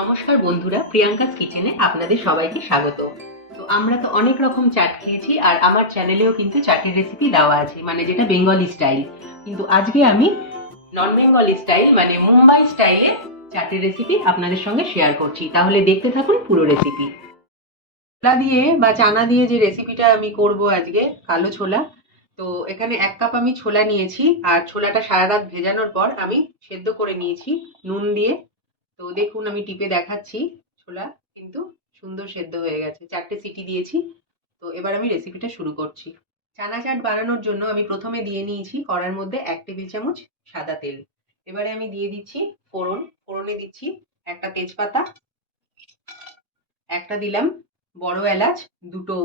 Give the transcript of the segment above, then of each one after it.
নমস্কার বন্ধুরা, প্রিয়াঙ্কাস কিচেনে আপনাদের সবাইকে স্বাগত। তো আমরা তো অনেক রকম চাট খেয়েছি আর আমার চ্যানেলেও কিন্তু চাটের রেসিপি দেওয়া আছে, মানে যেটা বেঙ্গলি স্টাইল। কিন্তু আজকে আমি নন বেঙ্গলি স্টাইল মানে মুম্বাই স্টাইলে চাটের রেসিপি আপনাদের সঙ্গে শেয়ার করছি। তাহলে দেখতে থাকুন পুরো রেসিপি। ছোলা দিয়ে বা চানা দিয়ে যে রেসিপিটা আমি করব আজকে, কালো ছোলা। তো এখানে 1 কাপ আমি ছোলা নিয়েছি আর ছোলাটা সারা রাত ভেজানোর পর আমি সেদ্ধ করে নিয়েছি নুন দিয়ে। তো দেখুন আমি টিপে দেখাচ্ছি, ছোলা কিন্তু সুন্দর সেদ্ধ হয়ে গেছে, 4টে সিটি দিয়েছি। তো এবার আমি রেসিপিটা শুরু করছি। চানা চাট বানানোর জন্য আমি প্রথমে দিয়ে নিয়েছি কড়ার মধ্যে 1 টেবিল চামচ সাদা তেল। এবারে আমি দিয়ে দিচ্ছি ফোড়নে দিচ্ছি একটা তেজপাতা, একটা দিলাম বড় এলাচ, দুটো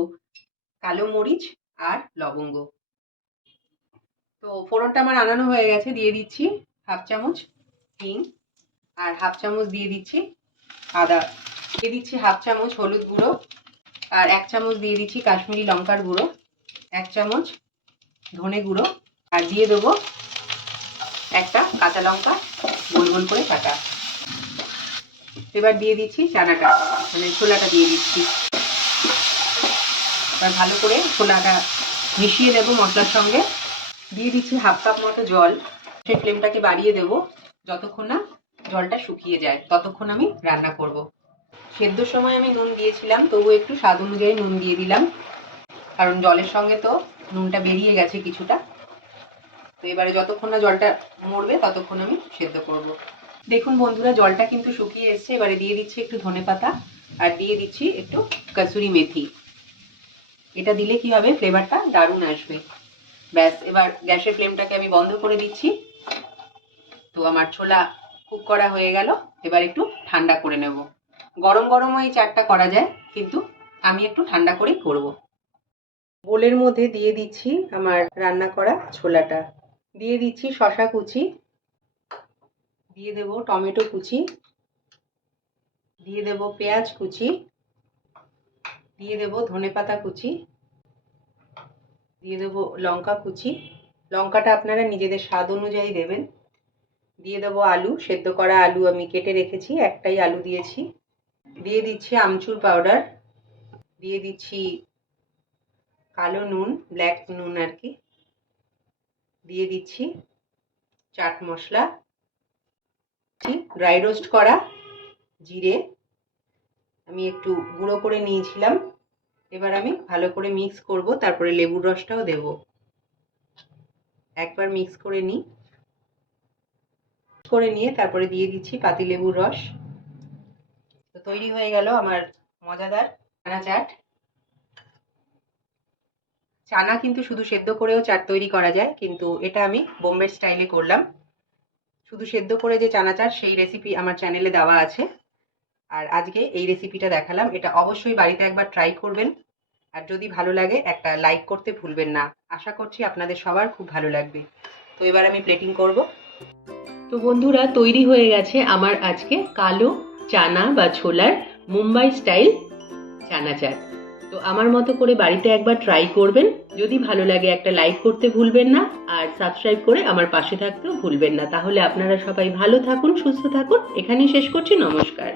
কালো মরিচ আর লবঙ্গ। তো ফোড়নটা আমার আনানো হয়ে গেছে, দিয়ে দিচ্ছি 1/2 চামচ হিং আর 1/2 চামচ দিয়ে দিচ্ছি আদা। দিয়ে দিচ্ছি 1/2 চামচ হলুদ গুঁড়ো আর 1 চামচ দিয়ে দিচ্ছি কাশ্মীরি লঙ্কার গুঁড়ো, 1 চামচ ধনে গুঁড়ো আর দিয়ে দেবো একটা কাঁচা লঙ্কা গোল গোল করে কাটা। এবার দিয়ে দিচ্ছি চানাটা, মানে ছোলাটা দিয়ে দিচ্ছি। এবার ভালো করে ছোলাটা মিশিয়ে দেবো মশলার সঙ্গে। দিয়ে দিচ্ছি 1/2 কাপ মতো জল। সেই ফ্লেমটাকে বাড়িয়ে দেবো যতক্ষণ না জলটা শুকিয়ে যায়, ততক্ষণ আমি রান্না করব। সেদ্ধর সময় আমি নুন দিয়েছিলাম, তবু একটু স্বাদ অনুযায়ী নুন দিয়ে দিলাম, কারণ জলের সঙ্গে তো নুনটা বেরিয়ে গেছে কিছুটা। তো এবারে যতক্ষণ না জলটা মরবে ততক্ষণ আমি সেদ্ধ করব। দেখুন বন্ধুরা, জলটা কিন্তু শুকিয়ে এসছে। এবারে দিয়ে দিচ্ছি একটু ধনেপাতা আর দিয়ে দিচ্ছি একটু কসুরি মেথি। এটা দিলে কি হবে, ফ্লেভারটা দারুণ আসবে। ব্যাস, এবার গ্যাসের ফ্লেমটাকে আমি বন্ধ করে দিচ্ছি। তো আমার ছোলা কুক করা হয়ে গেল। এবার একটু ঠান্ডা করে নেব। গরম গরমও এই চাটটা করা যায়, কিন্তু আমি একটু ঠান্ডা করেই করব। বোলের মধ্যে দিয়ে দিচ্ছি আমার রান্না করা ছোলাটা, দিয়ে দিচ্ছি শসা কুচি, দিয়ে দেব টমেটো কুচি, দিয়ে দেব পেঁয়াজ কুচি, দিয়ে দেব ধনেপাতা কুচি, দিয়ে দেব লঙ্কা কুচি। লঙ্কাটা আপনারা নিজেদের স্বাদ অনুযায়ী দেবেন। দিয়ে দেবো আলু, সেদ্ধ করা আলু আমি কেটে রেখেছি, একটাই আলু দিয়েছি। দিয়ে দিচ্ছি আমচুর পাউডার, দিয়ে দিচ্ছি কালো নুন, ব্ল্যাক নুন আর কি, দিয়ে দিচ্ছি চাট মশলা, ড্রাই রোস্ট করা জিরে আমি একটু গুঁড়ো করে নিয়েছিলাম। এবার আমি ভালো করে মিক্স করব, তারপরে লেবুর রসটাও দেব। একবার মিক্স করে নিয়ে তারপরে দিয়ে দিচ্ছি পাতিলেবুর রস। তো তৈরি হয়ে গেল আমার মজাদার চানা চাট। চানা কিন্তু শুধু সেদ্ধ করেও চাট তৈরি করা যায়, কিন্তু এটা আমি বোম্বে স্টাইলে করলাম। শুধু সেদ্ধ করে যে চানা চাট, সেই রেসিপি আমার চ্যানেলে দেওয়া আছে। আর আজকে এই রেসিপিটা দেখালাম। এটা অবশ্যই বাড়িতে একবার ট্রাই করবেন, আর যদি ভালো লাগে একটা লাইক করতে ভুলবেন না। আশা করছি আপনাদের সবার খুব ভালো লাগবে। তো এবার আমি প্লেটিং করব। তো বন্ধুরা, তৈরি হয়ে গেছে আমার আজকে কালো চানা বা ছোলার মুম্বাই স্টাইল চানা চাট। তো আমার মতো করে বাড়িতে একবার ট্রাই করবেন। যদি ভালো লাগে একটা লাইক করতে ভুলবেন না, আর সাবস্ক্রাইব করে আমার পাশে থাকতেও ভুলবেন না। তাহলে আপনারা সবাই ভালো থাকুন, সুস্থ থাকুন। এখানেই শেষ করছি। নমস্কার।